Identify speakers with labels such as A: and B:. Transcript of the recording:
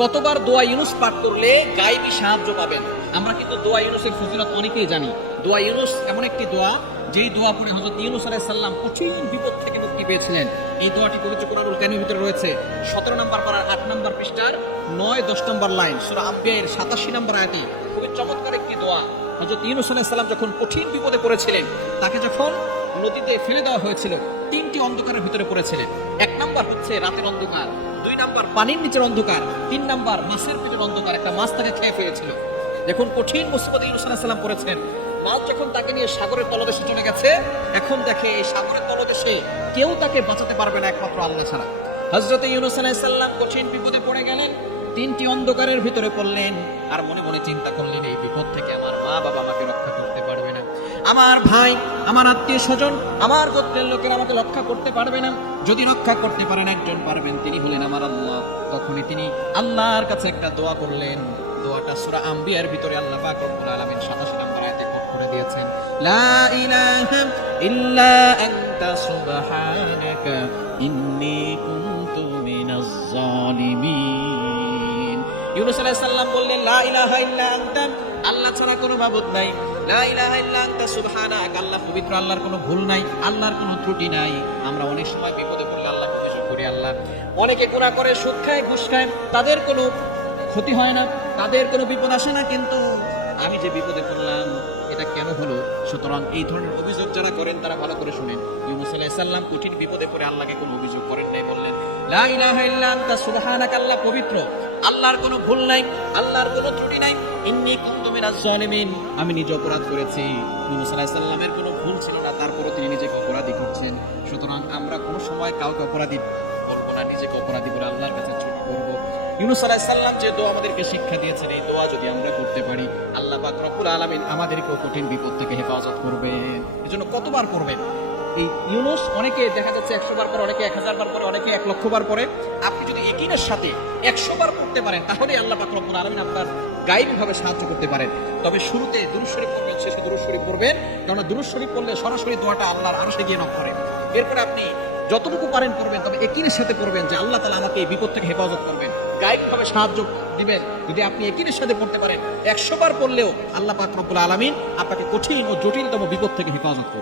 A: কতবার দোয়া ইউনুস পাঠ করলে গাইবি সাহায্য পাবেন? আমরা কিন্তু দোয়া ইউনুসের ফজিলত অনেকেই জানি। দোয়া ইউনুস এমন একটি দোয়া, যেই দোয়া পড়ে হযরত ইউনুস আলাইহিস সালাম কঠিন বিপদ থেকে মুক্তি পেয়েছিলেন। এই দোয়াটি পবিত্র কোরআনুল কারিমের ভিতরে রয়েছে। 17 নম্বর পারার 8 নম্বর পৃষ্ঠার 9 10 নম্বর লাইন, সূরা আম্বিয়ার 87 নম্বর আয়াতে। খুবই চমৎকার একটি দোয়া। হযরত ইউনুস আলাইহিস সালাম যখন কঠিন বিপদে পড়েছিলেন, তাকে যখন নদীতে ফেলে দেওয়া হয়েছিল, তিনটি অন্ধকারের ভিতরে পড়েছিলেন। এক নাম্বার হচ্ছে রাতের অন্ধকার, দুই নাম্বার পানির নিচের অন্ধকার, তিন নাম্বার মাছের ভিতরের অন্ধকার। একটা মাছ তাকে খেয়ে ফেলেছিল দেখুন, কঠিন মুসিবতে ইউনুস সালাম পড়েছেন। মাছ যখন তাকে নিয়ে সাগরের তলদেশে চলে গেছে, এখন দেখে এই সাগরের তলদেশে কেউ তাকে বাঁচাতে পারবে না একমাত্র আল্লাহ ছাড়া। হজরত ইউনুস সালাম কঠিন বিপদে পড়ে গেলেন, তিনটি অন্ধকারের ভিতরে পড়লেন, আর মনে মনে চিন্তা করলেন, এই বিপদ থেকে আমার মা বাবা আমাকে রক্ষা করতে পারবে না। আমার ভাই আমার আত্মীয় স্বজন, আমার গোত্রের লোকেরা আমাকে রক্ষা করতে পারবে না। যদি রক্ষা করতে পারেন, একজন পারবেন, তিনি হলেন আমার আল্লাহ। তখনই তিনি আল্লাহর কাছে একটা দোয়া করলেন। দোয়াটা সূরা আম্বিয়ার ভিতরে আল্লাহ পাক রব্বুল আলামিন 87 নম্বর আয়াতে কোট করে দিয়েছেন। লা ইলাহা ইল্লা আনতা সুবহানাকা ইন্নী কুনতু মিনাজ জালিমিন ইউনুস আলাইহিস সালাম বললেন, লা ইলাহা ইল্লা আনতা আল্লাহ ছাড়া কোনো মাবুদ নাই। আল্লাহ পবিত্র, আল্লাহর কোনো ভুল নাই, আল্লাহর কোনো ত্রুটি নাই। আমরা অনেক সময় বিপদে পড়লে আল্লাহকে অভিযোগ করি আল্লাহ। অনেকে গুনাহ করে, সুদ খায়, ঘুষ খায়, তাদের কোনো ক্ষতি হয় না, তাদের কোনো বিপদ আসে না, কিন্তু আমি যে বিপদে পড়লাম, এটা কেন হলো? সুতরাং এই ধরনের অভিযোগ যারা করেন, তারা ভালো করে শুনেন। ইউনুস আলাইহিস সালাম কঠিন বিপদে পড়ে আল্লাহকে কোনো অভিযোগ করেন নাই বললেন, লা ইলাহা ইল্লা আনতা সুবহানাক, আল্লাহ পবিত্র। আল্লাহর কোনো ভুল নাই, আল্লাহর কোনো ত্রুটি নাই। ইন্নী কুনতু মিনাজ জালিমিন। আমি নিজে অপরাধ করেছি। আলাইহিস সালামের কোনো ভুল ছিল না, তারপরও তিনি নিজেকে অপরাধী করছেন। সুতরাং আমরা কোনো সময় কাউকে অপরাধী করব না, নিজেকে অপরাধী বলে আল্লাহর কাছে ছোট করব। ইউনুস আলাইহিস সালাম যে দোয়া আমাদেরকে শিক্ষা দিয়েছেন, এই দোয়া যদি আমরা করতে পারি, আল্লাহ পাক রব্বুল আলামিন আমাদেরকেও কঠিন বিপদ থেকে হেফাজত করবেন। এজন্য কতবার করবেন? এই ইউনুস অনেকে দেখা যাচ্ছে একশো বার পরে অনেকে এক হাজার বার পরে অনেকে এক লক্ষ বার পরে আপনি যদি একিনের সাথে একশো বার পারেন তাহলে আল্লাহ পাক রব্বুল আলামিন আপনার গাইবভাবে সাহায্য করতে পারেন। তবে শুরুতে শরীফ পড়বেন, শেষে শরীফ পড়বেন। কেননা শরীফ পড়লে সরাসরি দোয়াটা আল্লাহর গিয়ে এরপরে আপনি যতটুকু পারেন করবেন তবে একিনের সাথে করবেন যে আল্লাহ তালা আমাকে এই বিপদ থেকে হেফাজত করবেন। গাইডভাবে সাহায্য দিবেন, যদি আপনি একিনের সাথে পড়তে পারেন, একশো বার পড়লেও আল্লাহ পাক রব্বুল আলামিন আপনাকে কঠিন ও জটিলতম বিপদ থেকে হেফাজত করবেন।